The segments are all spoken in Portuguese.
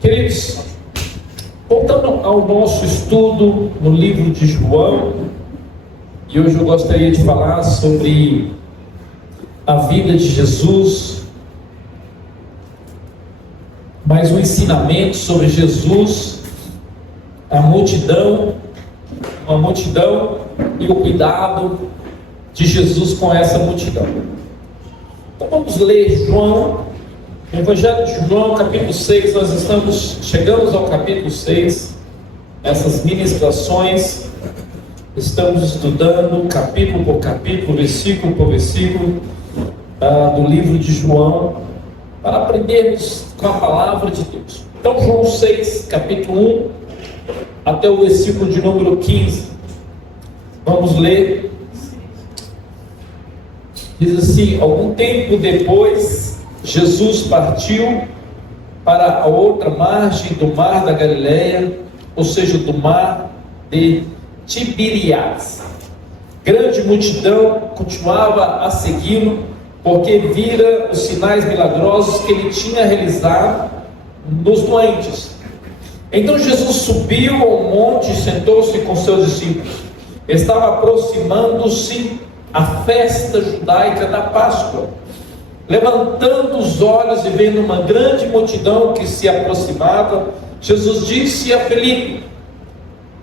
Queridos, voltando ao nosso estudo no livro de João, e hoje eu gostaria de falar sobre a vida de Jesus, mais um ensinamento sobre Jesus, a multidão, uma multidão e o cuidado de Jesus com essa multidão. Então vamos ler João, no Evangelho de João, capítulo 6, nós chegamos ao capítulo 6, essas ministrações, estamos estudando capítulo por capítulo, versículo por versículo, do livro de João, para aprendermos com a palavra de Deus. Então João 6, capítulo 1, até o versículo de número 15, vamos ler. Diz assim: algum tempo depois, Jesus partiu para a outra margem do mar da Galileia, ou seja, do mar de Tiberíades. Grande multidão continuava a segui-lo, porque vira os sinais milagrosos que ele tinha realizado nos doentes. Então Jesus subiu ao monte e sentou-se com seus discípulos. Estava aproximando-se a festa judaica da Páscoa. Levantando os olhos e vendo uma grande multidão que se aproximava, Jesus disse a Filipe: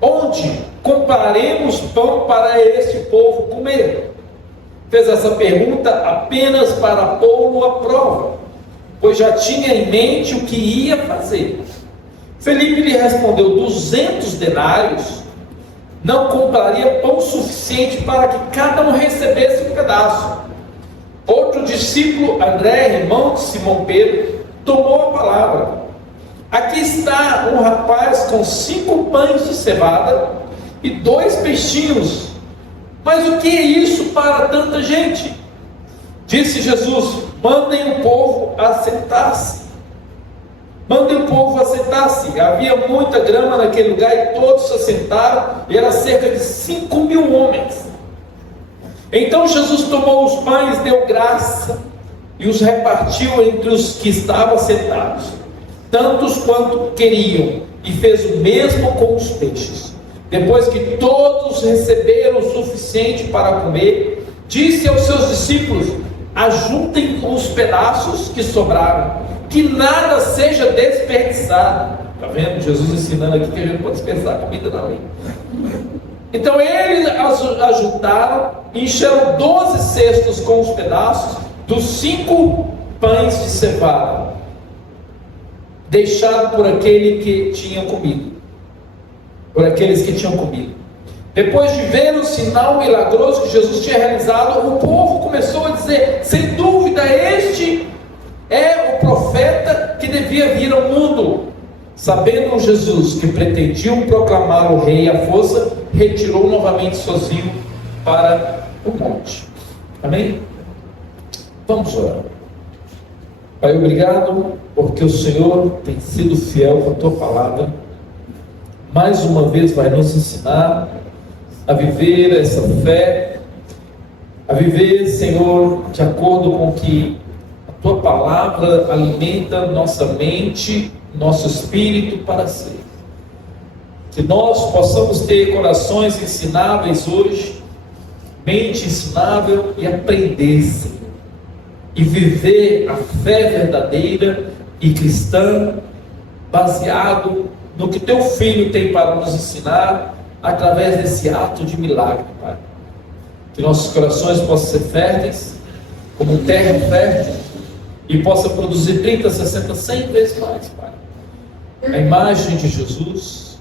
onde compraremos pão para este povo comer? Fez essa pergunta apenas para pô-lo à prova, pois já tinha em mente o que ia fazer. Filipe lhe respondeu: 200 denários não compraria pão suficiente para que cada um recebesse um pedaço. Outro discípulo, André, irmão de Simão Pedro, tomou a palavra: aqui está um rapaz com 5 pães de cevada e 2 peixinhos, mas o que é isso para tanta gente? Disse Jesus: mandem o povo assentar-se. Mandem o povo assentar-se. Havia muita grama naquele lugar e todos se assentaram, e era cerca de 5.000 homens. Então Jesus tomou os pães, deu graça e os repartiu entre os que estavam sentados, tantos quanto queriam, e fez o mesmo com os peixes. Depois que todos receberam o suficiente para comer, disse aos seus discípulos: ajuntem os pedaços que sobraram, que nada seja desperdiçado. Está vendo? Jesus ensinando aqui que a gente pode desperdiçar a comida da lei. Então eles ajuntaram e encheram 12 cestos com os pedaços dos 5 pães de cevada, deixado por aquele que tinha comido, por aqueles que tinham comido. Depois de ver o sinal milagroso que Jesus tinha realizado, o povo começou a dizer: sem dúvida, este é o profeta que devia vir ao mundo. Sabendo Jesus que pretendiam proclamar o rei à força, retirou novamente sozinho para o monte. Amém? Vamos orar. Pai, obrigado porque o Senhor tem sido fiel com a tua palavra. Mais uma vez vai nos ensinar a viver essa fé, a viver, Senhor, de acordo com que a tua palavra alimenta nossa mente, nosso espírito para ser. Que nós possamos ter corações ensináveis hoje, mente ensinável, e aprender, Senhor, e viver a fé verdadeira e cristã, baseado no que teu Filho tem para nos ensinar, através desse ato de milagre, Pai. Que nossos corações possam ser férteis, como terra fértil, e possa produzir 30, 60, 100 vezes mais, Pai. A imagem de Jesus,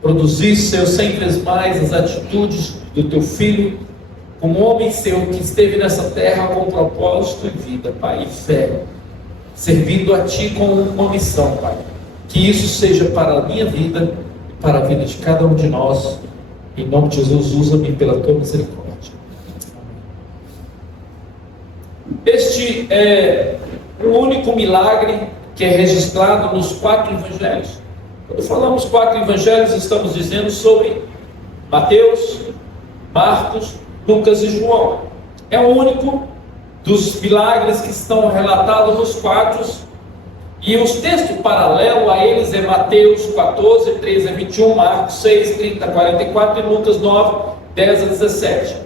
produzir, Senhor, 100 vezes mais as atitudes do teu Filho, como homem, Senhor, que esteve nessa terra com propósito e vida, Pai, e fé, servindo a Ti com uma missão, Pai. Que isso seja para a minha vida e para a vida de cada um de nós. Em nome de Jesus, usa-me pela tua misericórdia. Este é o único milagre que é registrado nos 4 evangelhos. Quando falamos 4 evangelhos, estamos dizendo sobre Mateus, Marcos, Lucas e João. É o único dos milagres que estão relatados nos 4, E os textos paralelos a eles é Mateus 14, 13 a 21, Marcos 6, 30 a 44 e Lucas 9, 10 a 17.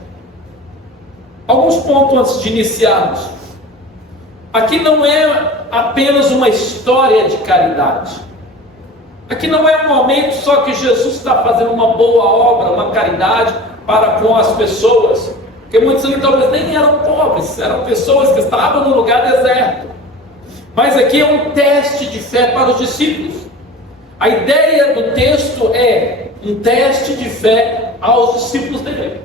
Alguns pontos antes de iniciarmos. Aqui não é apenas uma história de caridade. Aqui não é um momento só que Jesus está fazendo uma boa obra, uma caridade para com as pessoas. Porque muitos ali talvez nem eram pobres, eram pessoas que estavam no lugar deserto. Mas aqui é um teste de fé para os discípulos. A ideia do texto é um teste de fé aos discípulos dele.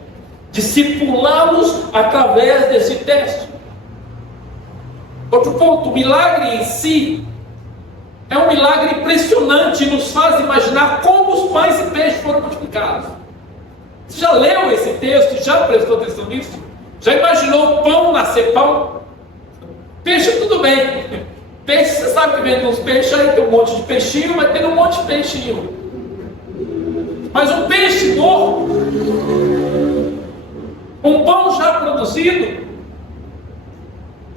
Discipulá-los através desse teste. Outro ponto, o milagre em si é um milagre impressionante e nos faz imaginar como os pães e peixes foram multiplicados. Você já leu esse texto? Já prestou atenção nisso? Já imaginou pão nascer pão? Peixe tudo bem. Peixe, você sabe que vem uns peixes, aí tem um monte de peixinho, vai ter um monte de peixinho. Mas um peixe morto, um pão já produzido,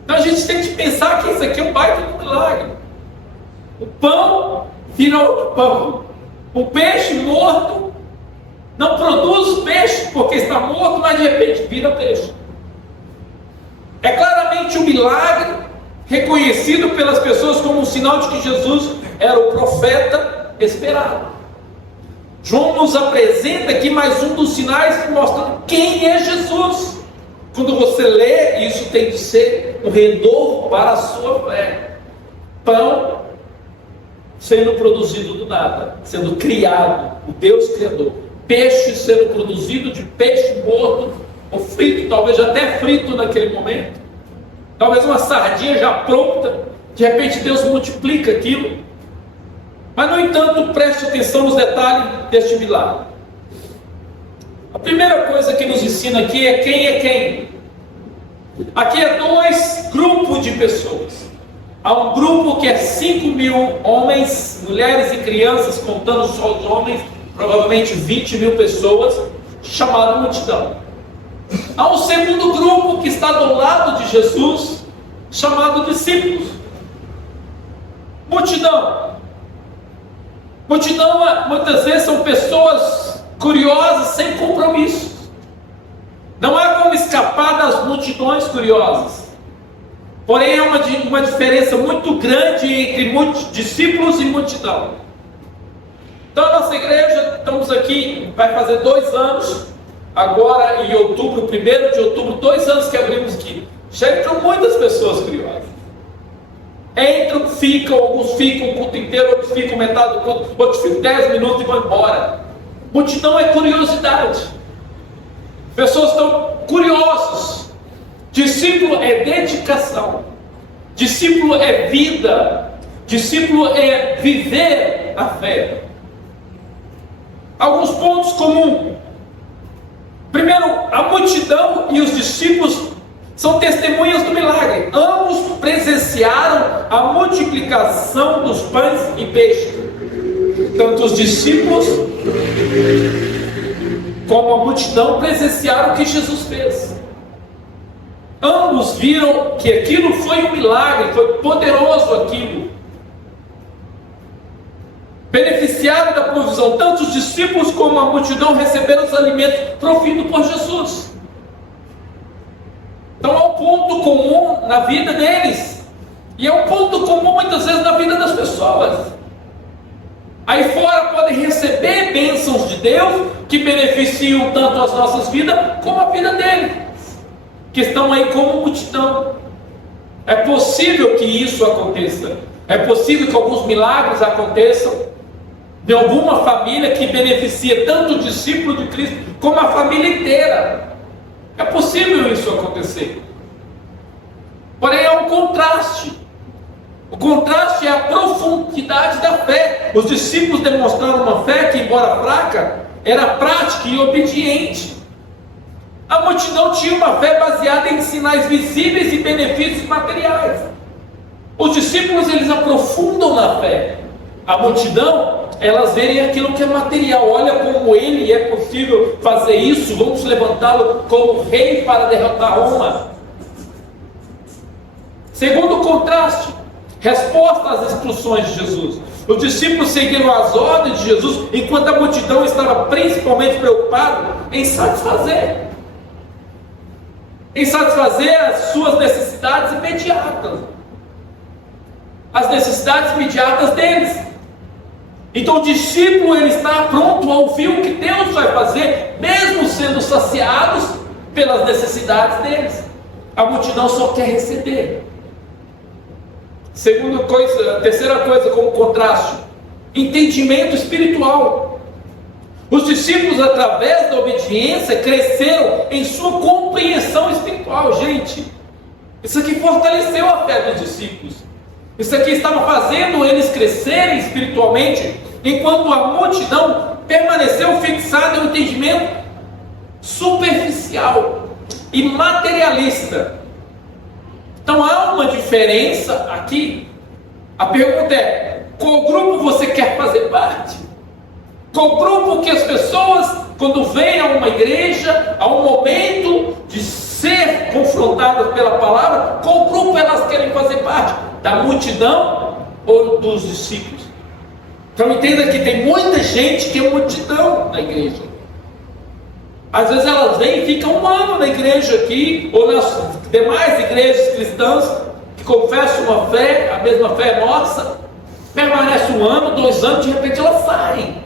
então a gente tem que pensar que isso aqui é um baita de um milagre. O pão vira outro pão. O peixe morto não produz peixe porque está morto, mas de repente vira peixe. É claramente um milagre reconhecido pelas pessoas como um sinal de que Jesus era o profeta esperado. João nos apresenta aqui mais um dos sinais mostrando quem é Jesus. Quando você lê, isso tem de ser um renovo para a sua fé. Pão sendo produzido do nada, sendo criado, o Deus Criador. Peixe sendo produzido de peixe morto, ou frito, talvez até frito naquele momento. Talvez uma sardinha já pronta, de repente Deus multiplica aquilo. Mas, no entanto, preste atenção nos detalhes deste milagre. A primeira coisa que nos ensina aqui é quem. Aqui é dois grupos de pessoas. Há um grupo que é 5.000 homens, mulheres e crianças, contando só os homens, provavelmente 20.000 pessoas, chamado multidão. Há um segundo grupo que está do lado de Jesus, chamado discípulos. Multidão, muitas vezes são pessoas curiosas, sem compromisso. Não há como escapar das multidões curiosas. Porém, há uma diferença muito grande entre discípulos e multidão. Então, a nossa igreja, estamos aqui, vai fazer 2 anos, agora em outubro, 1º de outubro, 2 anos que abrimos aqui. Já entram muitas pessoas curiosas. Entram, ficam, alguns ficam o culto inteiro, outros ficam metade do culto, outros ficam 10 minutos e vão embora. Multidão é curiosidade. Pessoas estão curiosas. Discípulo é dedicação. Discípulo é vida. Discípulo é viver a fé. Alguns pontos comuns. Primeiro, a multidão e os discípulos são testemunhas do milagre. Ambos presenciaram a multiplicação dos pães e peixes. Tanto os discípulos como a multidão presenciaram o que Jesus fez. Ambos viram que aquilo foi um milagre, foi poderoso aquilo. Beneficiaram da provisão. Tanto os discípulos como a multidão receberam os alimentos providos por Jesus. Então há um ponto comum na vida deles. E é um ponto comum muitas vezes na vida das pessoas. Aí fora podem receber bênçãos de Deus que beneficiam tanto as nossas vidas como a vida deles, que estão aí como multidão. É possível que isso aconteça. É possível que alguns milagres aconteçam de alguma família que beneficia tanto o discípulo de Cristo como a família inteira. É possível isso acontecer. Porém, há um contraste. O contraste é a profundidade da fé. Os discípulos demonstraram uma fé que, embora fraca, era prática e obediente. A multidão tinha uma fé baseada em sinais visíveis e benefícios materiais. Os discípulos, eles aprofundam na fé. A multidão, elas veem aquilo que é material. Olha como ele é possível fazer isso. Vamos levantá-lo como rei para derrotar Roma. Segundo contraste, resposta às instruções de Jesus. Os discípulos seguiram as ordens de Jesus, enquanto a multidão estava principalmente preocupada em satisfazer as suas necessidades imediatas, as necessidades imediatas deles. Então o discípulo, ele está pronto a ouvir o que Deus vai fazer, mesmo sendo saciados pelas necessidades deles. A multidão só quer receber. Terceira coisa como contraste, entendimento espiritual. Os discípulos, através da obediência, cresceram em sua compreensão espiritual. Gente, isso aqui fortaleceu a fé dos discípulos. Isso aqui estava fazendo eles crescerem espiritualmente, enquanto a multidão permaneceu fixada em um entendimento superficial e materialista. Então há uma diferença aqui. A pergunta é: qual grupo você quer fazer parte? Qual grupo que as pessoas, quando vêm a uma igreja, a um momento de ser confrontadas pela palavra, qual grupo elas querem fazer parte? Da multidão ou dos discípulos? Então entenda que tem muita gente que é multidão na igreja. Às vezes elas vêm e ficam um ano na igreja aqui, ou nas demais igrejas cristãs, que confessam uma fé, a mesma fé nossa, permanece 1 ano, 2 anos, de repente elas saem.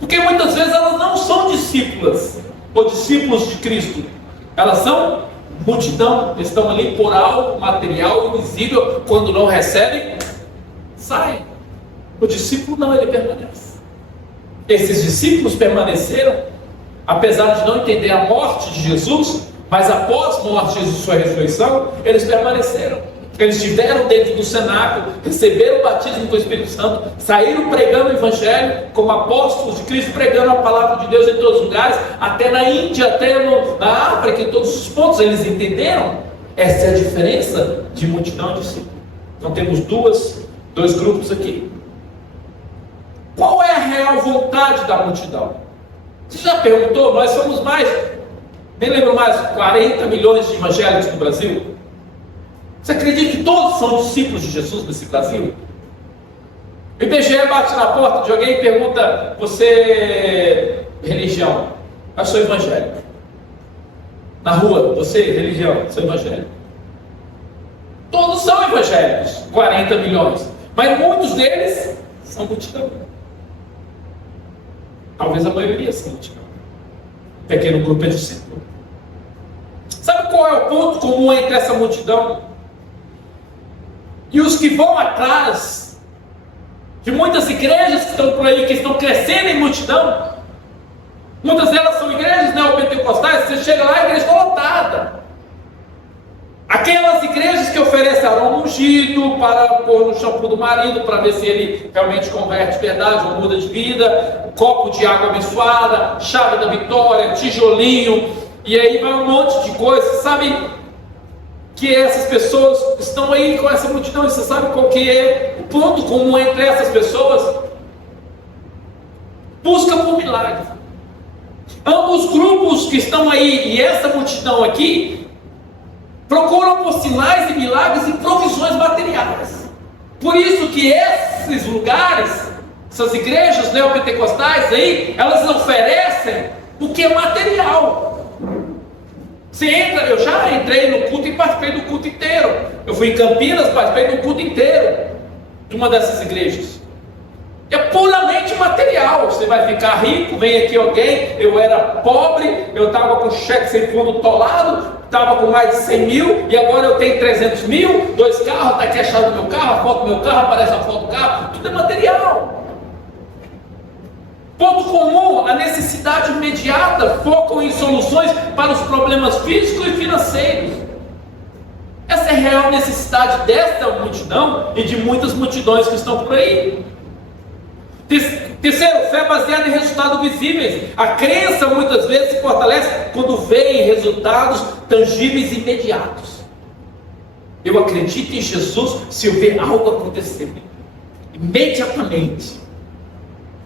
Porque muitas vezes elas não são discípulas, ou discípulos de Cristo. Elas são multidão, estão ali por algo material, invisível, quando não recebem, saem. O discípulo não, ele permanece. Esses discípulos permaneceram, apesar de não entender a morte de Jesus, mas após a morte de Jesus e sua ressurreição, eles permaneceram. Eles estiveram dentro do cenáculo, receberam o batismo com o Espírito Santo, saíram pregando o Evangelho, como apóstolos de Cristo, pregando a palavra de Deus em todos os lugares, até na Índia, até na África, em todos os pontos. Eles entenderam. Essa é a diferença de multidão e discípulo. Então temos dois grupos aqui. Qual é a real vontade da multidão? Você já perguntou? Nós somos mais, nem lembro mais, 40 milhões de evangélicos no Brasil. Você acredita que todos são discípulos de Jesus nesse Brasil? O IBGE bate na porta de alguém e pergunta: você, religião? Eu sou evangélico. Na rua, você, religião? Sou evangélico. Todos são evangélicos, 40 milhões. Mas muitos deles são multidão. Talvez a maioria são multidão. Pequeno grupo é discípulo. Sabe qual é o ponto comum entre essa multidão e os que vão atrás de muitas igrejas que estão por aí, que estão crescendo em multidão? Muitas delas são igrejas neopentecostais. Você chega lá, a igreja está lotada. Aquelas igrejas que oferecem aroma ungido para pôr no shampoo do marido, para ver se ele realmente converte de verdade ou muda de vida, copo de água abençoada, chave da vitória, tijolinho, e aí vai um monte de coisa. Sabe que essas pessoas estão aí com essa multidão, e você sabe qual que é o ponto comum entre essas pessoas? Busca por milagres. Ambos grupos que estão aí e essa multidão aqui procuram por sinais e milagres e provisões materiais. Por isso que esses lugares, essas igrejas neopentecostais aí, elas oferecem o que é material. Você entra, eu já entrei no culto e participei do culto inteiro. Eu fui em Campinas, participei do culto inteiro de uma dessas igrejas. É puramente material. Você vai ficar rico, vem aqui alguém, eu era pobre, eu estava com cheque sem fundo tolado, estava com mais de 100 mil, e agora eu tenho 300 mil, 2 carros, está aqui a chave do meu carro, a foto do meu carro, aparece a foto do carro, tudo é material. Ponto comum, a necessidade imediata, focam em soluções para os problemas físicos e financeiros. Essa é a real necessidade desta multidão e de muitas multidões que estão por aí. Terceiro, fé baseada em resultados visíveis. A crença muitas vezes se fortalece quando vê resultados tangíveis e imediatos. Eu acredito em Jesus se eu ver algo acontecer imediatamente.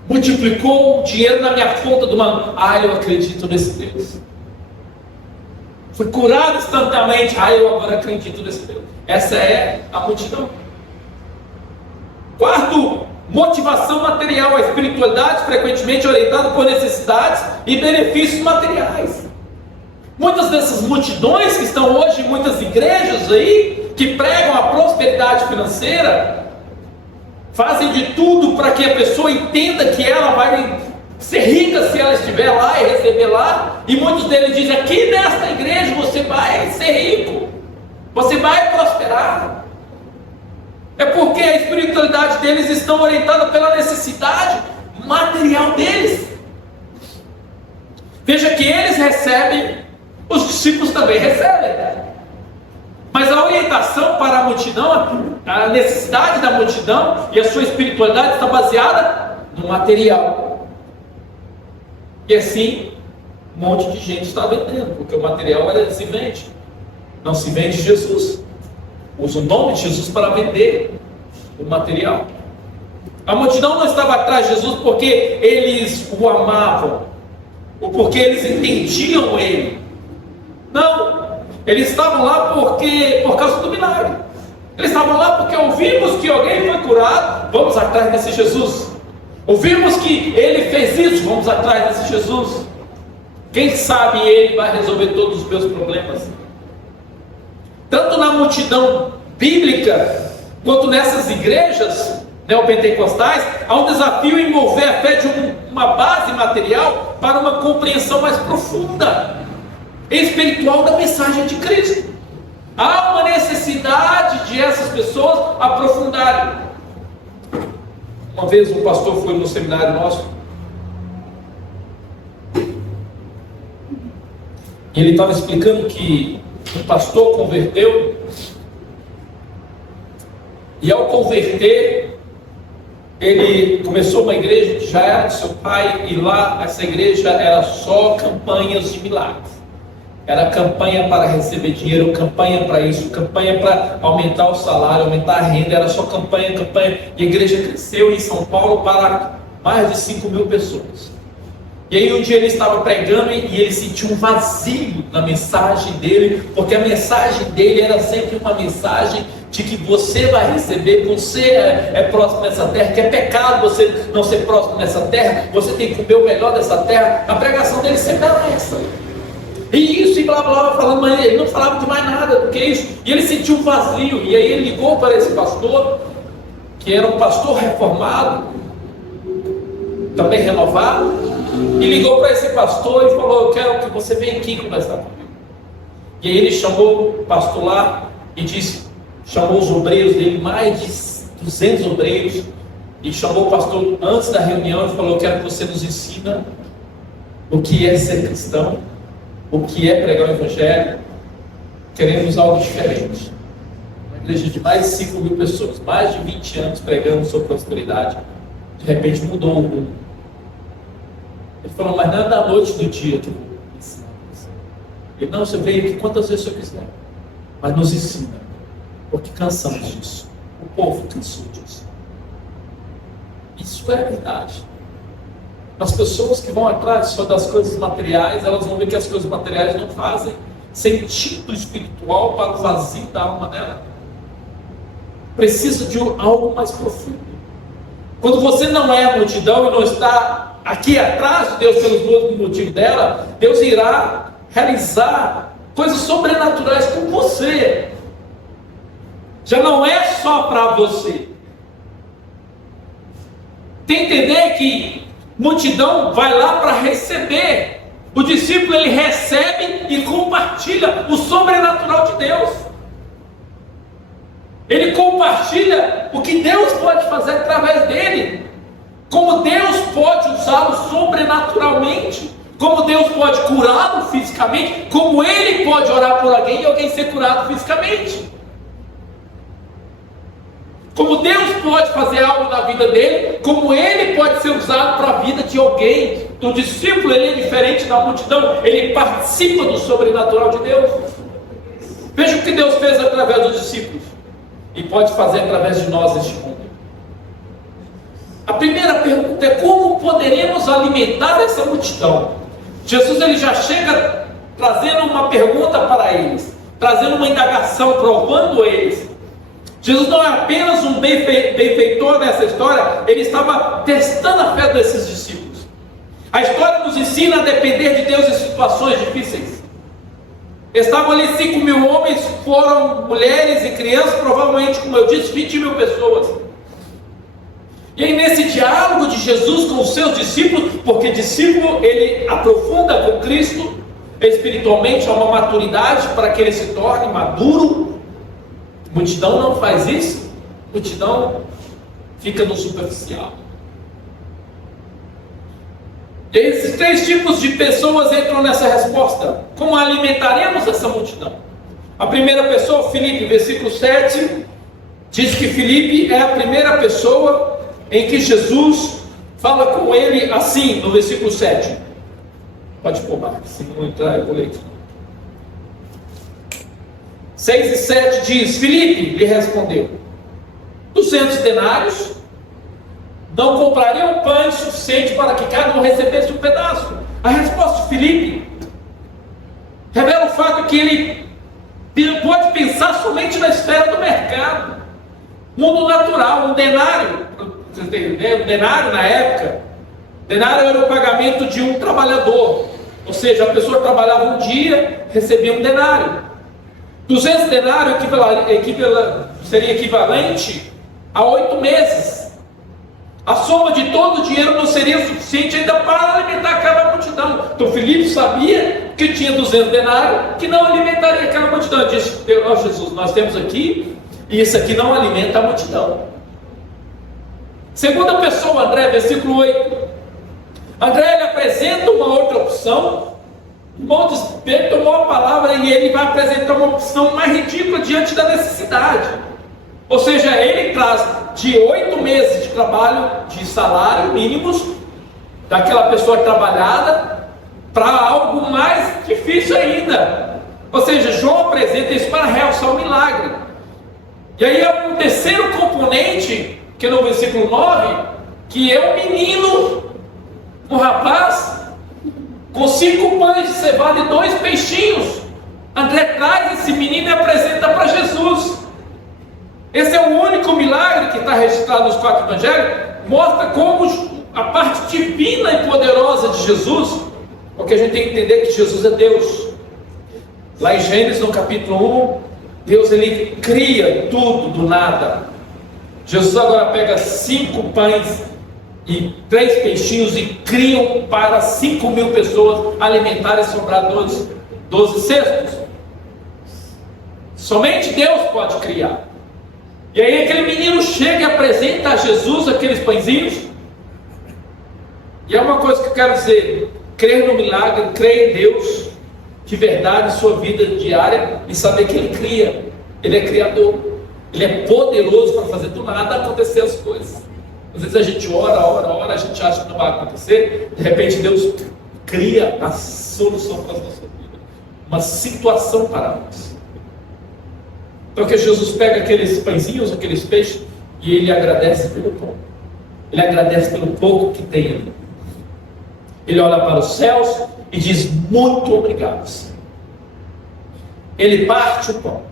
Multiplicou o dinheiro na minha conta do mano. Eu acredito nesse Deus. Fui curado instantaneamente. Eu agora acredito nesse Deus. Essa é a multidão. Quarto, motivação material. A espiritualidade frequentemente orientada por necessidades e benefícios materiais. Muitas dessas multidões que estão hoje em muitas igrejas aí, que pregam a prosperidade financeira, fazem de tudo para que a pessoa entenda que ela vai ser rica se ela estiver lá e receber lá. E muitos deles dizem: aqui nesta igreja você vai ser rico, você vai prosperar. É porque a espiritualidade deles está orientada pela necessidade material deles. Veja que eles recebem, os discípulos também recebem. Mas a orientação para a multidão, a necessidade da multidão e a sua espiritualidade está baseada no material. E assim, um monte de gente está vendendo, porque o material se vende. Não se vende Jesus. Usa o nome de Jesus para vender o material. A multidão não estava atrás de Jesus porque eles o amavam, ou porque eles entendiam ele. Não, eles estavam lá por causa do milagre. Eles estavam lá porque ouvimos que alguém foi curado, vamos atrás desse Jesus. Ouvimos que ele fez isso, vamos atrás desse Jesus. Quem sabe ele vai resolver todos os meus problemas. Tanto na multidão bíblica, quanto nessas igrejas neopentecostais, há um desafio em mover a fé de uma base material para uma compreensão mais profunda e espiritual da mensagem de Cristo. Há uma necessidade de essas pessoas aprofundarem. Uma vez um pastor foi no seminário nosso, e ele estava explicando que um pastor converteu, e ao converter, ele começou uma igreja que já era de seu pai, e lá essa igreja era só campanhas de milagres. Era campanha para receber dinheiro, campanha para isso, campanha para aumentar o salário, aumentar a renda, era só campanha. E a igreja cresceu em São Paulo para mais de 5.000 pessoas. E aí um dia ele estava pregando e ele sentiu um vazio na mensagem dele, porque a mensagem dele era sempre uma mensagem de que você vai receber, você é próximo dessa terra, que é pecado você não ser próximo dessa terra, você tem que comer o melhor dessa terra. A pregação dele sempre era essa. E isso, e blá blá, falando, mas ele não falava de mais nada do que isso. E ele sentiu um vazio, e aí ele ligou para esse pastor, que era um pastor reformado, também renovado, e ligou para esse pastor e falou: eu quero que você venha aqui conversar comigo. E aí ele chamou o pastor lá e disse, chamou os obreiros dele, mais de 200 obreiros, e chamou o pastor antes da reunião e falou: eu quero que você nos ensina o que é ser cristão, o que é pregar o evangelho. Queremos algo diferente. Uma igreja de mais de 5.000 pessoas, mais de 20 anos pregando sobre prosperidade, de repente mudou o rumo. Ele falou: mas não é da noite do dia que eu vou ensinar você. Ele: não, você veio aqui quantas vezes você quiser, mas nos ensina, porque cansamos disso. O povo cansou disso. Isso é verdade. As pessoas que vão atrás só das coisas materiais, elas vão ver que as coisas materiais não fazem sentido espiritual para o vazio da alma dela. Precisa de algo mais profundo. Quando você não é a multidão e não está aqui atrás de Deus pelos bons motivos dela, Deus irá realizar coisas sobrenaturais com você. Já não é só para você. Tem que entender que multidão vai lá para receber. O discípulo, ele recebe e compartilha o sobrenatural de Deus. Ele compartilha o que Deus pode fazer através dele, como Deus pode usá-lo sobrenaturalmente, como Deus pode curá-lo fisicamente, como ele pode orar por alguém e alguém ser curado fisicamente, como Deus pode fazer algo na vida dele, como ele pode ser usado para a vida de alguém. O discípulo, ele é diferente da multidão, ele participa do sobrenatural de Deus. Veja o que Deus fez através dos discípulos e pode fazer através de nós neste mundo. A primeira pergunta é: como poderemos alimentar essa multidão? Jesus, ele já chega trazendo uma pergunta para eles, trazendo uma indagação, provando eles. Jesus não é apenas um benfeitor nessa história, ele estava testando a fé desses discípulos. A história nos ensina a depender de Deus em situações difíceis. Estavam ali 5.000 homens, foram mulheres e crianças, provavelmente, como eu disse, 20.000 pessoas. E aí nesse diálogo de Jesus com os seus discípulos, porque discípulo ele aprofunda com Cristo espiritualmente, há uma maturidade para que ele se torne maduro. Multidão não faz isso, multidão fica no superficial. E esses 3 tipos de pessoas entram nessa resposta. Como alimentaremos essa multidão? A primeira pessoa, Filipe, versículo 7, diz que Filipe é a primeira pessoa em que Jesus fala com ele assim, no versículo 7. Pode pôr, Marcos, se não entrar eu vou ler aqui. 6 e 7 diz: Filipe lhe respondeu, 200 denários não comprariam pães suficiente para que cada um recebesse um pedaço. A resposta de Filipe revela o fato que ele pode pensar somente na esfera do mercado, mundo natural. Um denário, vocês têm ideia? Um denário na época, denário era o pagamento de um trabalhador, ou seja, a pessoa trabalhava um dia, recebia um denário. 200 denários seria equivalente a 8 meses. A soma de todo o dinheiro não seria suficiente ainda para alimentar aquela multidão. Então Filipe sabia que tinha 200 denários, que não alimentaria aquela multidão. Ele disse: ó Jesus, nós temos aqui, e isso aqui não alimenta a multidão. Segunda pessoa, André, versículo 8. André, ele apresenta uma outra opção. O irmão ele tomou a palavra e ele vai apresentar uma opção mais ridícula diante da necessidade. Ou seja, ele traz de 8 meses de trabalho, de salário mínimos, daquela pessoa trabalhada, para algo mais difícil ainda. Ou seja, João apresenta isso para realçar o milagre. E aí é um terceiro componente, que é no versículo 9, que é um menino, um rapaz, com 5 pães de cevada e 2 peixinhos. André traz esse menino e apresenta para Jesus. Esse é o único milagre que está registrado nos 4 evangelhos. Mostra como a parte divina e poderosa de Jesus, porque a gente tem que entender que Jesus é Deus. Lá em Gênesis, no capítulo 1, Deus ele cria tudo do nada. Jesus agora pega 5 pães e 3 peixinhos e criam para 5.000 pessoas alimentarem e sobrar 12 cestos. Somente Deus pode criar. E aí aquele menino chega e apresenta a Jesus aqueles pãezinhos. E é uma coisa que eu quero dizer: crer no milagre, crer em Deus de verdade em sua vida diária e saber que Ele cria. Ele é criador. Ele é poderoso para fazer do nada acontecer as coisas. Às vezes a gente ora, a gente acha que não vai acontecer, de repente Deus cria a solução para a nossa vida, uma situação para nós. Então que Jesus pega aqueles pãezinhos, aqueles peixes, e Ele agradece pelo pão. Ele agradece pelo pouco que tem ali. Ele olha para os céus e diz: muito obrigado, Senhor. Ele parte o pão.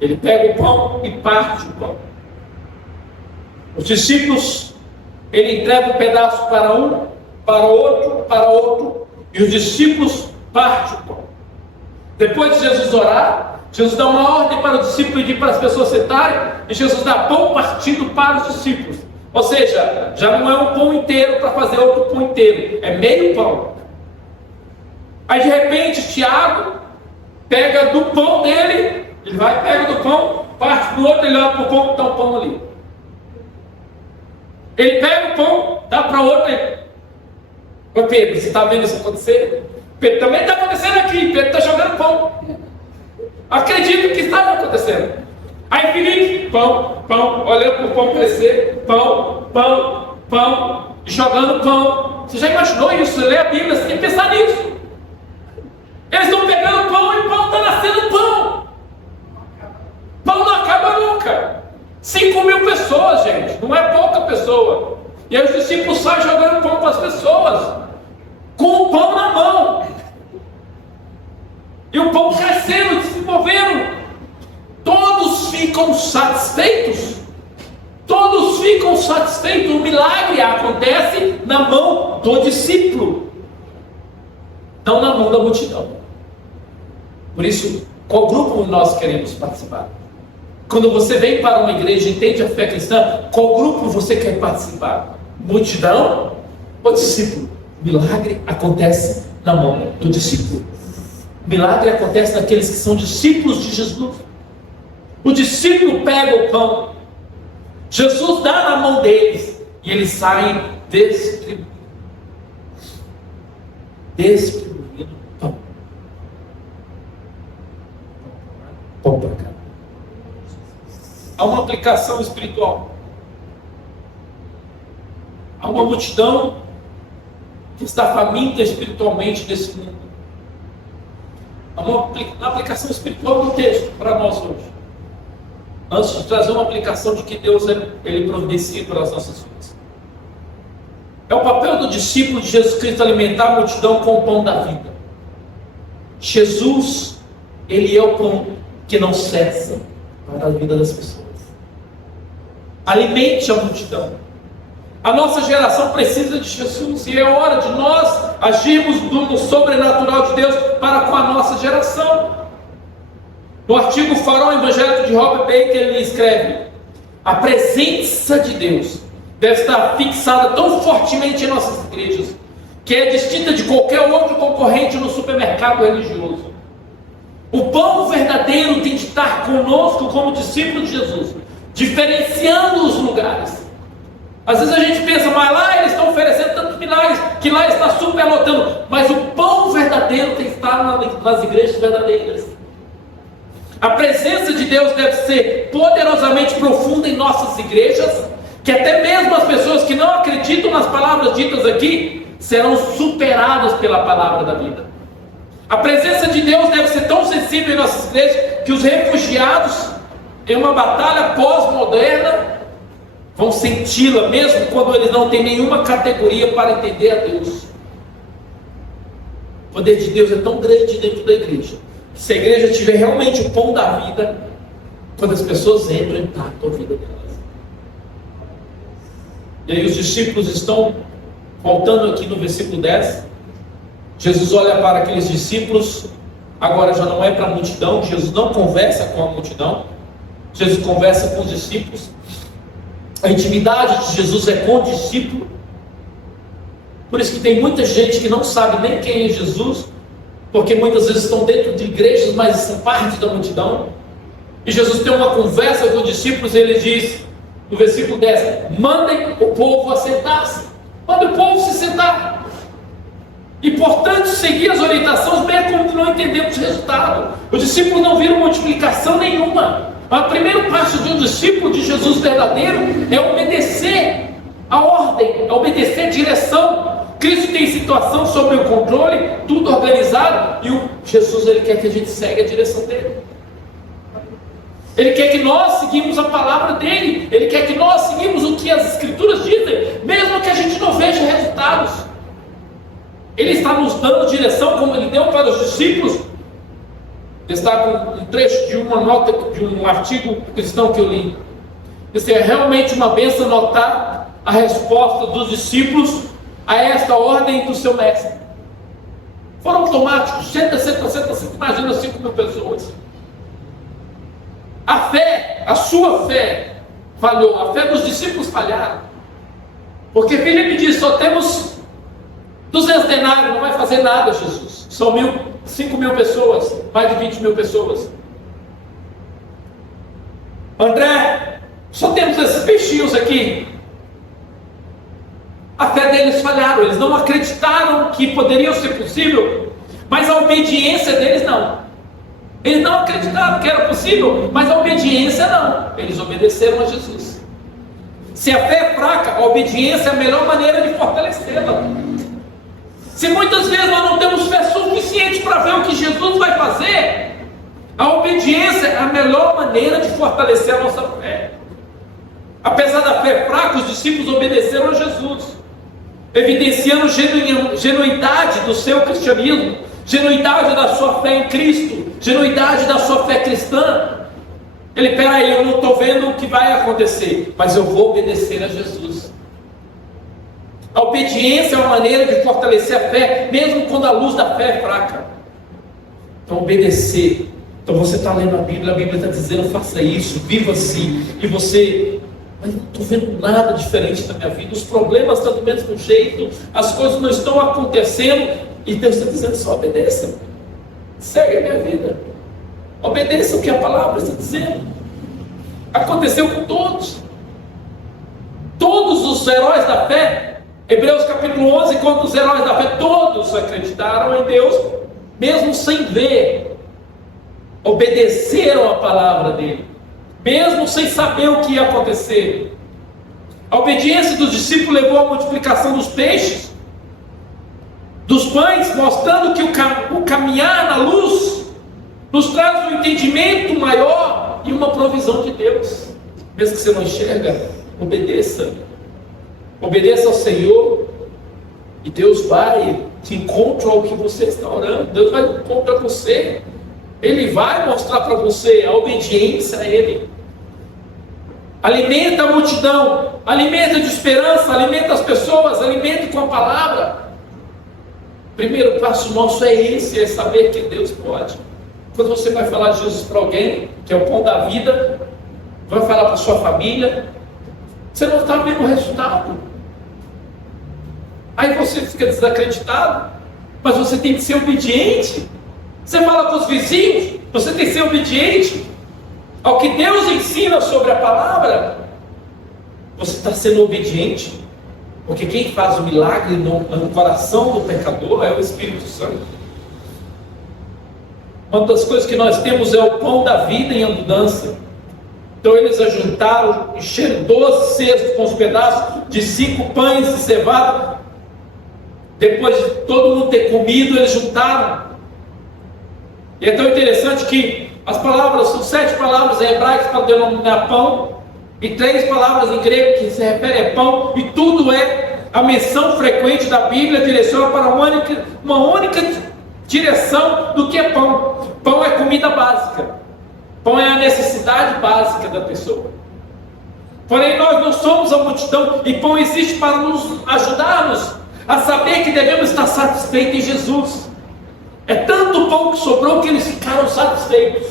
Ele pega o pão e parte o pão. Os discípulos, ele entrega um pedaço para um, para outro, e os discípulos partem o pão. Depois de Jesus orar, Jesus dá uma ordem para o discípulo pedir para as pessoas sentarem, e Jesus dá pão partido para os discípulos. Ou seja, já não é um pão inteiro para fazer outro pão inteiro, é meio pão. Aí de repente Tiago pega do pão dele, ele vai, pega do pão, parte para o outro, ele olha para o pão, está o pão ali. Ele pega o pão, dá para outro. Ô Pedro, você está vendo isso acontecer? Pedro também está acontecendo aqui. Pedro está jogando pão. Acredito que estava acontecendo. Aí Filipe, pão, olhando para o pão crescer, pão, e jogando pão. Você já imaginou isso? Você lê a Bíblia, você tem que pensar nisso. Eles estão pegando pão e o pão está nascendo pão. Pão não acaba nunca. 5.000 pessoas, gente, não é pouca pessoa. E aí os discípulos saem jogando pão para as pessoas, com o pão na mão, e o pão crescendo, desenvolvendo. Todos ficam satisfeitos. Todos ficam satisfeitos. O milagre acontece na mão do discípulo, não na mão da multidão. Por isso, qual grupo nós queremos participar? Quando você vem para uma igreja e entende a fé cristã, qual grupo você quer participar? Multidão ou discípulo? Milagre acontece na mão do discípulo. Milagre acontece naqueles que são discípulos de Jesus. O discípulo pega o pão, Jesus dá na mão deles e eles saem distribuindo pão. Pão para cá. Há uma aplicação espiritual. Há uma multidão que está faminta espiritualmente nesse mundo. Há uma aplicação espiritual no texto para nós hoje. Antes de trazer uma aplicação de que Deus ele providencia para as nossas vidas. É o papel do discípulo de Jesus Cristo alimentar a multidão com o pão da vida. Jesus, ele é o pão que não cessa para a vida das pessoas. Alimente a multidão. A nossa geração precisa de Jesus e é hora de nós agirmos no sobrenatural de Deus para com a nossa geração. No artigo Farol Evangélico de Robert Baker, ele escreve: a presença de Deus deve estar fixada tão fortemente em nossas igrejas, que é distinta de qualquer outro concorrente no supermercado religioso. O pão verdadeiro tem de estar conosco como discípulo de Jesus, diferenciando os lugares. Às vezes a gente pensa, mas lá eles estão oferecendo tantos milagres, que lá está superlotando. Mas o pão verdadeiro tem que estar nas igrejas verdadeiras. A presença de Deus deve ser poderosamente profunda em nossas igrejas, que até mesmo as pessoas que não acreditam nas palavras ditas aqui, serão superadas pela palavra da vida. A presença de Deus deve ser tão sensível em nossas igrejas, que os refugiados, em uma batalha pós-moderna, vão senti-la, mesmo quando eles não têm nenhuma categoria para entender a Deus. O poder de Deus é tão grande dentro da igreja, que se a igreja tiver realmente o pão da vida, quando as pessoas entram, impactam a vida delas. E aí os discípulos estão, voltando aqui no versículo 10, Jesus olha para aqueles discípulos, agora já não é para a multidão, Jesus não conversa com a multidão, Jesus conversa com os discípulos. A intimidade de Jesus é com o discípulo. Por isso que tem muita gente que não sabe nem quem é Jesus, porque muitas vezes estão dentro de igrejas, mas são parte da multidão. E Jesus tem uma conversa com os discípulos e ele diz, no versículo 10, mandem o povo a sentar-se. Manda o povo se sentar. Importante seguir as orientações, bem como não entendemos o resultado. Os discípulos não viram multiplicação nenhuma. A primeira parte de um discípulo de Jesus verdadeiro é obedecer a ordem, é obedecer a direção. Cristo tem situação sob o controle, tudo organizado, e o Jesus ele quer que a gente segue a direção dele. Ele quer que nós seguimos a palavra dele, ele quer que nós seguimos o que as escrituras dizem, mesmo que a gente não veja resultados. Ele está nos dando direção, como ele deu para os discípulos. Está com um trecho de uma nota, de um artigo cristão que eu li. Isso é realmente uma bênção notar a resposta dos discípulos a esta ordem do seu mestre. Foram automáticos, senta, imagina 5.000 pessoas. A fé, a sua fé falhou, a fé dos discípulos falharam. Porque Filipe disse, só temos 200 denários, não vai fazer nada, Jesus. São 5.000 pessoas, mais de 20.000 pessoas. André, só temos esses peixinhos aqui. A fé deles falharam, eles não acreditaram que poderia ser possível, mas a obediência deles não. Eles não acreditaram que era possível, mas a obediência não. Eles obedeceram a Jesus. Se a fé é fraca, a obediência é a melhor maneira de fortalecê-la. Se muitas vezes nós não temos fé suficiente para ver o que Jesus vai fazer, a obediência é a melhor maneira de fortalecer a nossa fé. Apesar da fé fraca, os discípulos obedeceram a Jesus, evidenciando genuidade do seu cristianismo, genuidade da sua fé em Cristo, genuidade da sua fé cristã. Peraí, eu não estou vendo o que vai acontecer, mas eu vou obedecer a Jesus. A obediência é uma maneira de fortalecer a fé, mesmo quando a luz da fé é fraca. Então, obedecer. Então, você está lendo a Bíblia está dizendo, faça isso, viva assim. E você, mas não estou vendo nada diferente na minha vida. Os problemas estão do mesmo jeito, as coisas não estão acontecendo. E Deus está dizendo, só obedeça. Segue a minha vida. Obedeça o que a palavra está dizendo. Aconteceu com todos. Todos os heróis da fé. Hebreus capítulo 11 conta os heróis da fé. Todos acreditaram em Deus, mesmo sem ver. Obedeceram a palavra dele, mesmo sem saber o que ia acontecer. A obediência dos discípulos levou à multiplicação dos peixes, dos pães, mostrando que o caminhar na luz nos traz um entendimento maior e uma provisão de Deus. Mesmo que você não enxerga, obedeça. Obedeça ao Senhor, e Deus vai te encontrar ao que você está orando. Deus vai encontrar você. Ele vai mostrar para você a obediência a Ele. Alimenta a multidão, alimenta de esperança, alimenta as pessoas, alimenta com a palavra. Primeiro passo nosso é esse, é saber que Deus pode. Quando você vai falar de Jesus para alguém, que é o pão da vida, vai falar para a sua família, você não está vendo o resultado. Aí você fica desacreditado, mas você tem que ser obediente. Você fala com os vizinhos, você tem que ser obediente ao que Deus ensina sobre a palavra. Você está sendo obediente, porque quem faz o milagre no coração do pecador é o Espírito Santo. Uma das coisas que nós temos é o pão da vida em abundância. Então eles ajuntaram, encheram 12 cestos com os pedaços de 5 pães de cevada. Depois de todo mundo ter comido, eles juntaram. E é tão interessante que as palavras, são 7 palavras em hebraico para denominar pão, e 3 palavras em grego que se refere a pão, e tudo é a menção frequente da Bíblia, direciona para uma única direção do que é pão. Pão é comida básica, pão é a necessidade básica da pessoa. Porém, nós não somos a multidão, e pão existe para nos ajudar-nos a saber que devemos estar satisfeitos em Jesus. É tanto pão que sobrou que eles ficaram satisfeitos.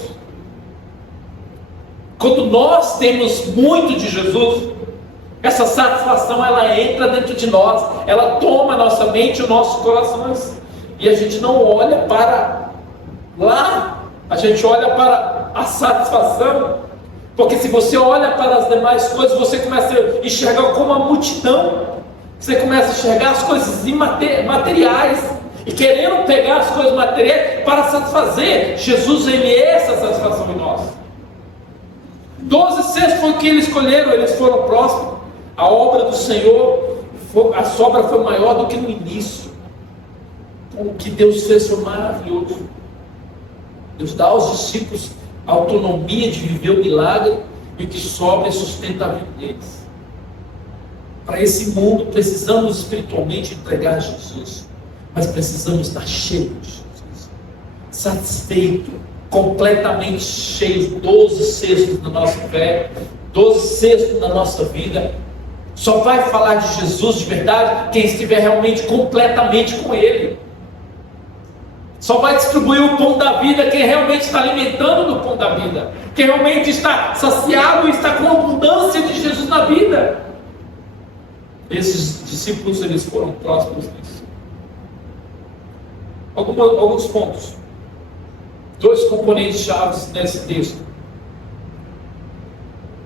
Quando nós temos muito de Jesus, essa satisfação ela entra dentro de nós, ela toma a nossa mente e os nossos corações, e a gente não olha para lá, a gente olha para a satisfação. Porque se você olha para as demais coisas, você começa a enxergar como uma multidão. Você começa a enxergar as coisas materiais e querendo pegar as coisas materiais para satisfazer. Jesus, Ele é essa satisfação em nós. 12 cestos foi o que eles escolheram, eles foram próximos. A obra do Senhor, a sobra foi maior do que no início. O que Deus fez foi maravilhoso. Deus dá aos discípulos a autonomia de viver o milagre, e o que sobra é sustenta a vida deles. Para esse mundo precisamos espiritualmente entregar a Jesus, mas precisamos estar cheios de Jesus, satisfeito, completamente cheios. 12 cestos na nossa fé, 12 cestos na nossa vida. Só vai falar de Jesus de verdade quem estiver realmente completamente com Ele. Só vai distribuir o pão da vida quem realmente está alimentando do pão da vida, quem realmente está saciado e está com abundância de Jesus na vida. Esses discípulos, eles foram próximos disso. Alguns pontos. 2 componentes chaves nesse texto.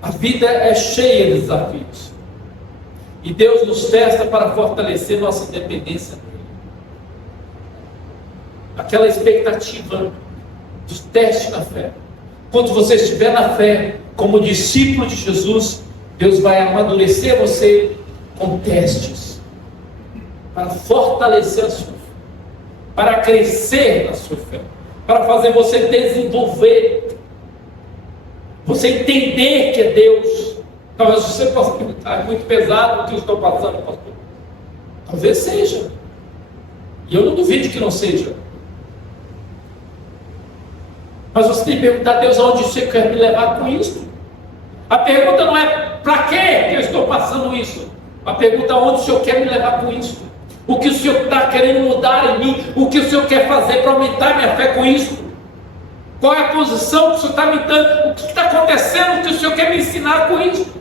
A vida é cheia de desafios, e Deus nos testa para fortalecer nossa dependência dele. Aquela expectativa dos testes na fé. Quando você estiver na fé como discípulo de Jesus, Deus vai amadurecer você com testes, para fortalecer a sua fé, para crescer na sua fé, para fazer você desenvolver, você entender que é Deus. Talvez você possa perguntar, é muito pesado o que eu estou passando, pastor. Talvez seja, e eu não duvido que não seja, Mas você tem que perguntar a Deus aonde você quer me levar com isso. A pergunta não é para que eu estou passando isso. A pergunta é onde o Senhor quer me levar com isso. O que o Senhor está querendo mudar em mim. O que o Senhor quer fazer para aumentar minha fé com isso. Qual é a posição que o Senhor está me dando? O que está acontecendo que o Senhor quer me ensinar com isso?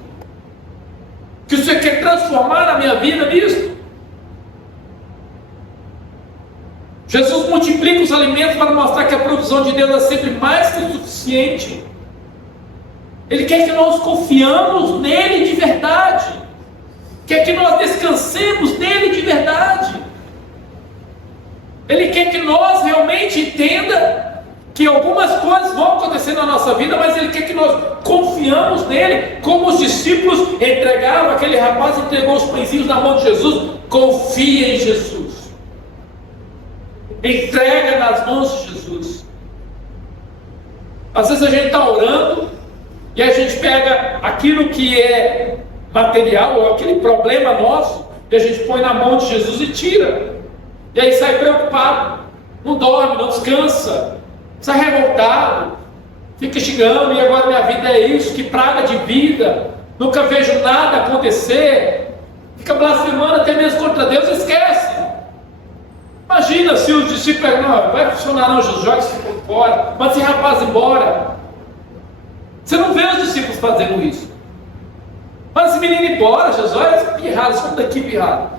Que o Senhor quer transformar a minha vida nisso? Jesus multiplica os alimentos para mostrar que a provisão de Deus é sempre mais que suficiente. Ele quer que nós confiamos nele de verdade. Quer que nós descansemos nele de verdade. Ele quer que nós realmente entenda que algumas coisas vão acontecer na nossa vida, mas Ele quer que nós confiamos nele, como os discípulos entregaram, aquele rapaz entregou os pãezinhos na mão de Jesus. Confia em Jesus, entrega nas mãos de Jesus. Às vezes a gente está orando e a gente pega aquilo que é material, ou aquele problema nosso, e a gente põe na mão de Jesus e tira, e aí sai preocupado, não dorme, não descansa, sai revoltado, fica xingando, e agora minha vida é isso, que praga de vida, nunca vejo nada acontecer, fica blasfemando até mesmo contra Deus, esquece. Imagina se os discípulos não vai funcionar não, Jesus, joga esse discípulo fora, manda esse rapaz embora. Você não vê os discípulos fazendo isso. Manda esse menino embora, Jesus, olha esse pirrado, sai daqui pirrado.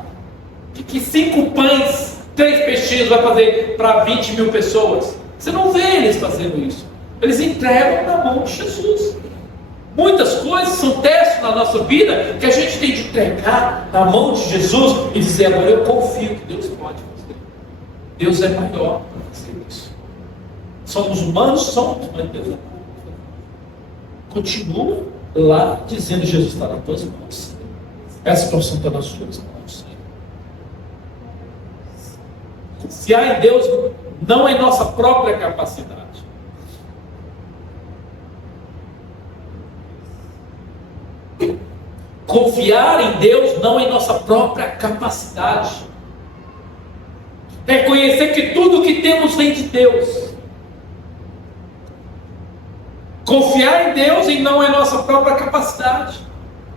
Que 5 pães, 3 peixinhos vai fazer para 20 mil pessoas? Você não vê eles fazendo isso. Eles entregam na mão de Jesus. Muitas coisas são testes na nossa vida que a gente tem de entregar na mão de Jesus e dizer: agora eu confio que Deus pode fazer. Deus é maior para fazer isso. Somos humanos, somos, mas Deus é maior. Continua lá dizendo: Jesus está nas tuas mãos. Essa situação está nas suas mãos. Se há em Deus, não em nossa própria capacidade. Confiar em Deus não em nossa própria capacidade. Reconhecer que tudo que temos vem de Deus. Confiar em Deus e não em nossa própria capacidade.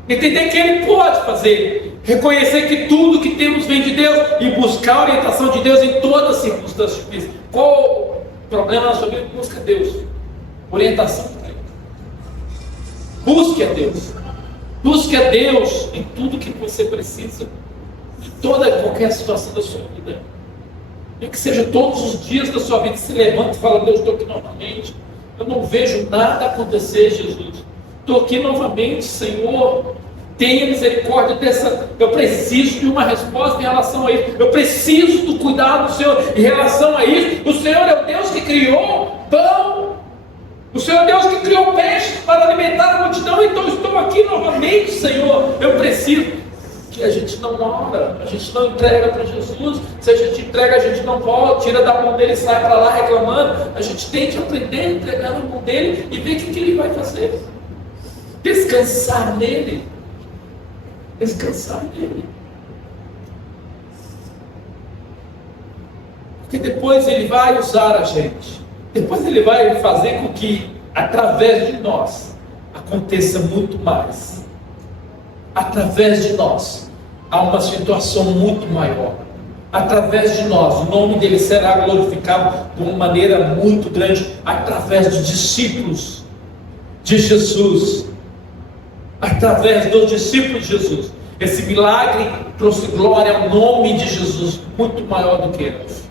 Entender que Ele pode fazer. Reconhecer que tudo que temos vem de Deus e buscar a orientação de Deus em todas as circunstâncias difíceis. Qual o problema na sua vida? Busca Deus. Orientação para Ele. Busque a Deus. Busque a Deus em tudo que você precisa. Em toda e qualquer situação da sua vida. Nem que seja todos os dias da sua vida, se levanta e fala: Deus, estou aqui novamente. Eu não vejo nada acontecer, Jesus. Estou aqui novamente, Senhor. Tenha misericórdia dessa. Eu preciso de uma resposta em relação a isso. Eu preciso do cuidado do Senhor em relação a isso. O Senhor é o Deus que criou pão. O Senhor é Deus que criou peixe para alimentar a multidão. Então estou aqui novamente, Senhor. Eu preciso. Que a gente não ora, a gente não entrega para Jesus. Se a gente entrega, a gente não volta, tira da mão dele e sai para lá reclamando. A gente tem que aprender a entregar na mão dele e ver o que ele vai fazer. Descansar nele. Descansar nele. Porque depois ele vai usar a gente. Depois ele vai fazer com que, através de nós, aconteça muito mais. Através de nós, há uma situação muito maior. Através de nós, o nome dele será glorificado de uma maneira muito grande. Através dos discípulos de Jesus. Através dos discípulos de Jesus. Esse milagre trouxe glória ao nome de Jesus, muito maior do que eles.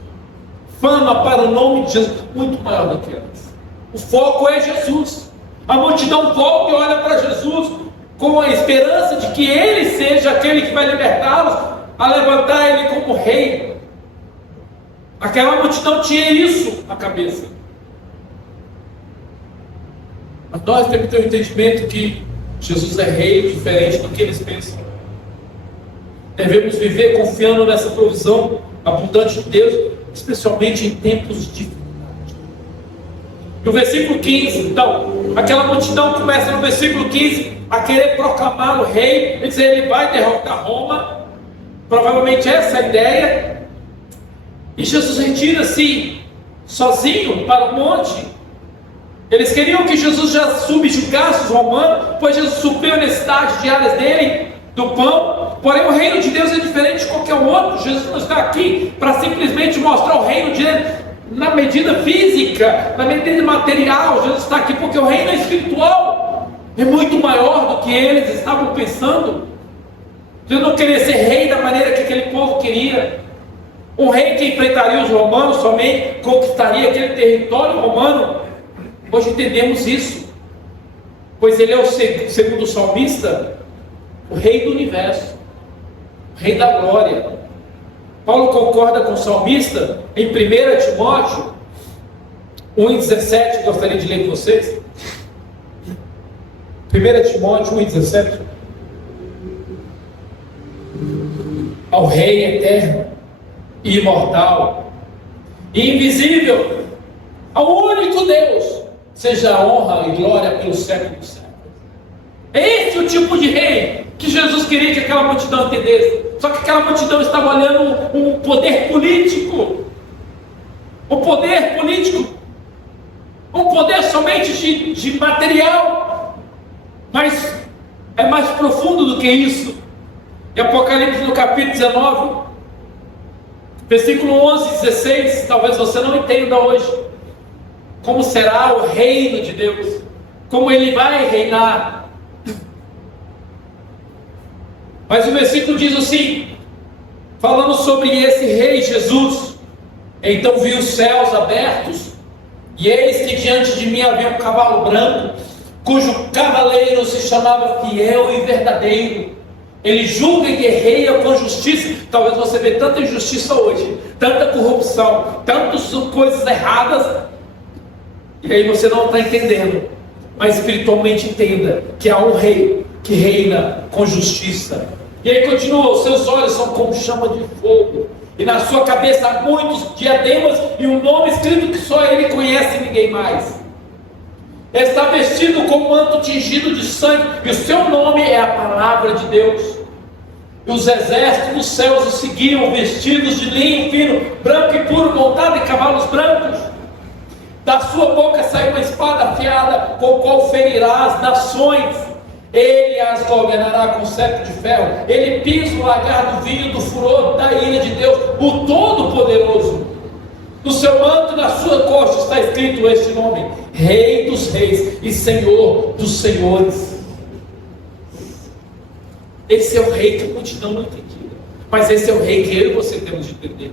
Fama para o nome de Jesus, muito maior do que eles. O foco é Jesus. A multidão volta e olha para Jesus com a esperança de que Ele seja aquele que vai libertá-los, a levantar Ele como rei. Aquela multidão tinha isso na cabeça. Mas nós temos que ter um entendimento que Jesus é rei, diferente do que eles pensam. Devemos viver confiando nessa provisão abundante de Deus, especialmente em tempos de dificuldade. No versículo 15, então, aquela multidão começa no versículo 15 a querer proclamar o rei, e dizer: ele vai derrotar Roma. Provavelmente essa é a ideia. E Jesus retira-se sozinho para o monte. Eles queriam que Jesus já subjugasse os romanos, pois Jesus supriu a necessidade diária dele, do pão. Porém, o reino de Deus é diferente de qualquer outro. Jesus não está aqui para simplesmente mostrar o reino de Deus na medida física, na medida material. Jesus está aqui porque o reino espiritual é muito maior do que eles estavam pensando. Jesus não queria ser rei da maneira que aquele povo queria. Um rei que enfrentaria os romanos somente, conquistaria aquele território romano. Hoje entendemos isso, pois ele é o segundo salmista, o rei do universo, o rei da glória. Paulo concorda com o salmista em 1 Timóteo 1,17, gostaria de ler com vocês. 1 Timóteo 1,17. Ao Rei eterno e imortal e invisível, ao único Deus, seja a honra e glória pelos séculos dos séculos. É esse o tipo de rei que Jesus queria que aquela multidão entendesse. Só que aquela multidão estava olhando um poder político. Um poder político. Um poder somente de material. Mas é mais profundo do que isso. Em Apocalipse no capítulo 19, versículo 11 e 16, talvez você não entenda hoje como será o reino de Deus, como ele vai reinar. Mas o versículo diz assim, falando sobre esse rei Jesus: então vi os céus abertos, e eis que diante de mim havia um cavalo branco, cujo cavaleiro se chamava Fiel e Verdadeiro. Ele julga e guerreia com justiça. Talvez você veja tanta injustiça hoje, tanta corrupção, tantas coisas erradas, e aí você não está entendendo. Mas espiritualmente entenda que há um rei que reina com justiça. E aí continua: os seus olhos são como chama de fogo, e na sua cabeça há muitos diademas, e um nome escrito que só ele conhece e ninguém mais. Está vestido com um manto tingido de sangue, e o seu nome é a palavra de Deus. E os exércitos dos céus o seguiam, vestidos de linho fino, branco e puro, montado em cavalos brancos. Da sua boca sai uma espada afiada, com a qual ferirá as nações. Ele as governará com cetro de ferro. Ele pisa o lagar do vinho do furor da ira de Deus, o Todo-Poderoso. No seu manto e na sua costa está escrito este nome: Rei dos Reis e Senhor dos Senhores. Esse é o rei que a multidão não entendia, mas esse é o rei que eu e você temos de entender.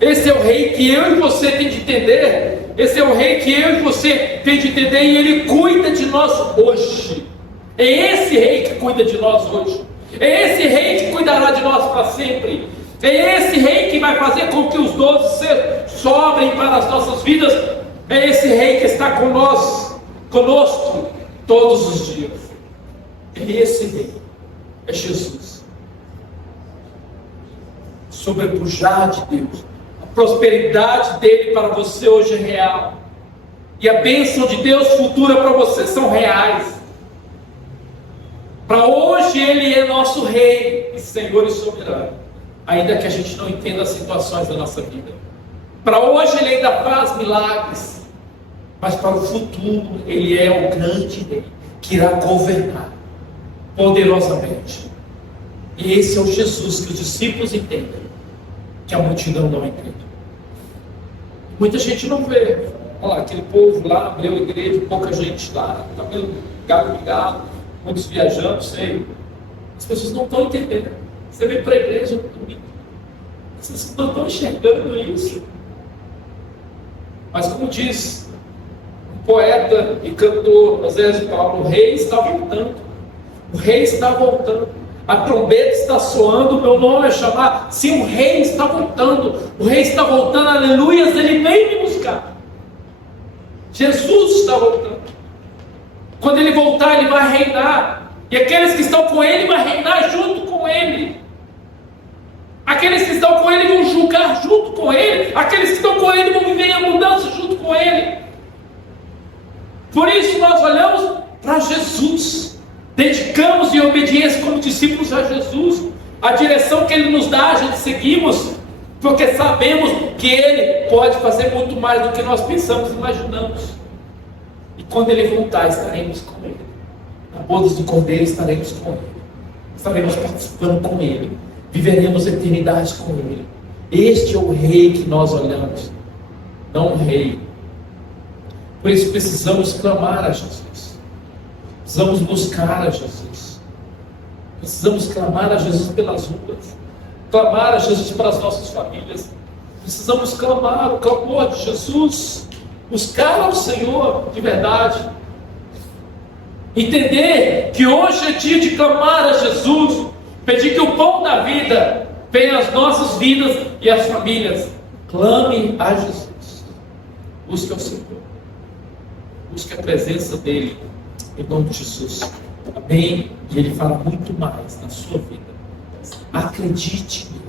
Esse é o rei que eu e você tem de entender. Esse é o rei que eu e você tem de entender, e ele cuida de nós hoje. É esse rei que cuida de nós hoje. É esse rei que cuidará de nós para sempre. É esse rei que vai fazer com que os 12 seres sobrem para as nossas vidas. É esse rei que está conosco todos os dias. É esse rei, é Jesus. Sobrepujar de Deus, a prosperidade dele para você hoje é real, e a bênção de Deus futura para você são reais. Para hoje ele é nosso rei e Senhor e soberano, ainda que a gente não entenda as situações da nossa vida. Para hoje ele ainda faz milagres, mas para o futuro ele é o grande rei que irá governar poderosamente. E esse é o Jesus que os discípulos entendem, que a multidão não entende. Muita gente não vê. Olha lá, aquele povo lá abriu a igreja, pouca gente lá, está meio galo, muitos viajando, sei. As pessoas não estão entendendo. Você vem para a igreja no domingo, vocês não estão enxergando isso. Mas como diz um poeta e cantor, às vezes Paulo, o rei está voltando. O rei está voltando. A trombeta está soando, o meu nome é chamar. Sim, o rei está voltando. O rei está voltando, aleluias, ele vem me buscar. Jesus está voltando. Quando ele voltar, ele vai reinar. E aqueles que estão com ele vão reinar junto com ele. Aqueles que estão com ele vão julgar junto com ele. Aqueles que estão com ele vão viver a mudança junto com ele. Por isso nós olhamos para Jesus. Dedicamos em obediência como discípulos a Jesus. A direção que ele nos dá, a gente seguimos, porque sabemos que ele pode fazer muito mais do que nós pensamos e imaginamos. E quando Ele voltar, estaremos com Ele. Na boda do Cordeiro estaremos com Ele. Estaremos participando com Ele. Viveremos a eternidade com Ele. Este é o Rei que nós olhamos, não o Rei. Por isso precisamos clamar a Jesus. Precisamos buscar a Jesus. Precisamos clamar a Jesus pelas ruas. Clamar a Jesus para as nossas famílias. Precisamos clamar o clamor de Jesus. Buscar ao Senhor de verdade. Entender que hoje é dia de clamar a Jesus. Pedir que o pão da vida venha às nossas vidas e às famílias. Clame a Jesus. Busque ao Senhor. Busque a presença dEle. Em nome de Jesus. Amém? E Ele fará muito mais na sua vida. Acredite nele.